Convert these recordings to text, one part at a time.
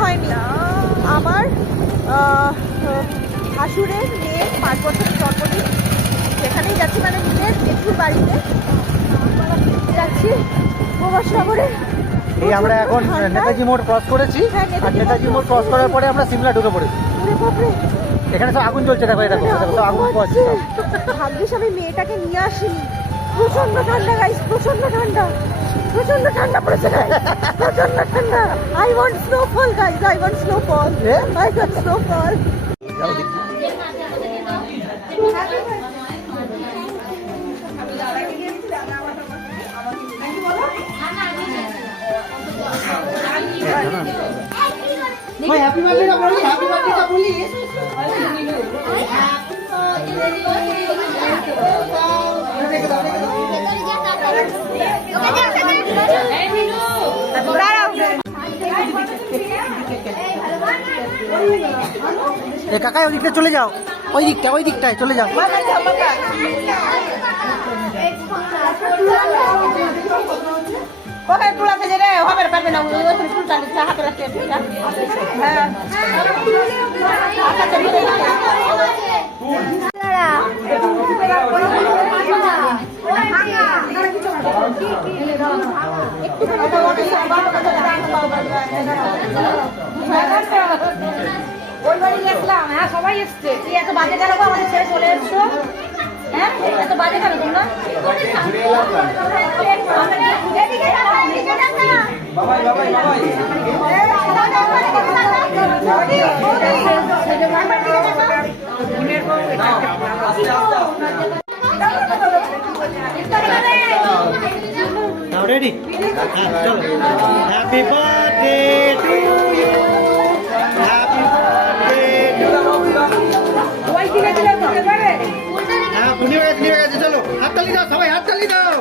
হয়নি। আমার ভাসুরের মেয়ের 5 বছরের জন্মদিন, সেখানেই যাচ্ছি, মানে নিজের জেঠুর বাড়িতে যাচ্ছি গঙ্গাসাগরে। এই আমরা এখন নেতাজি মোড় ক্রস করেছি, আর নেতাজি মোড় ক্রস করার পরে আমরা সিমলা ঢুকে পড়েছি। এখানে সব আগুন জ্বলছে, দেখো এটা আগুন পাচ্ছে। ভাগ্যিস আমি মেয়েটাকে নিয়ে আসিনি। প্রচন্ড ঠান্ডা গাইস, প্রচন্ড ঠান্ডা, প্রচন্ড ঠান্ডা পড়েছে গাইস, প্রচন্ড ঠান্ডা। I want snowfall guys, I want snowfall, I want snowfall. Happy birthday বলি, হ্যাপি বার্থডে বলি। এ কাকাই ওই দিকটা চলে যাও, ওই দিকটায় চলে যাও। ওকে তুলা থেকে রে হবে পারবে না, ওই তুলটা নিচে হাতে রাখতে হ্যাঁ। ওই বাড়ি গেছিলাম, হ্যাঁ সবাই এসছে। কি এত বাজে কেন আমাদের ছেড়ে চলে এসছো? হ্যাঁ এত বাজে কেন তোমরা? রেডি? চলো। Happy birthday to you, happy birthday to you. হ্যাঁ পুনি হয়ে গেছে, চলো হাততালি দাও সবাই, হাততালি দাও।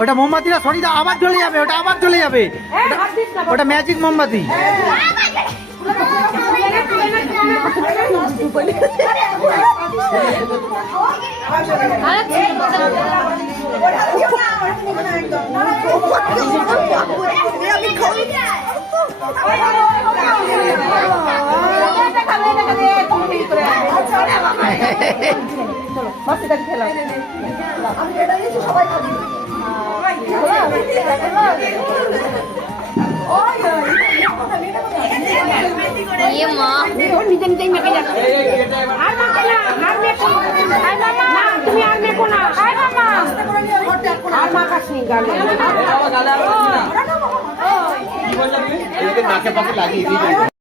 ওটা মোমবাতিটা সরি দাও, আবার চলে যাবে, ওটা আবার চলে যাবে, ওটা ম্যাজিক মোমবাতি। সবাই খাবি ये माँ নিজে নিজেই মেখে যাচ্ছে। আর মাখে না, আর মেখো না, তুমি আর মেখো না, আর মাখাস নি গালে। নাকে পাকে লাগিয়ে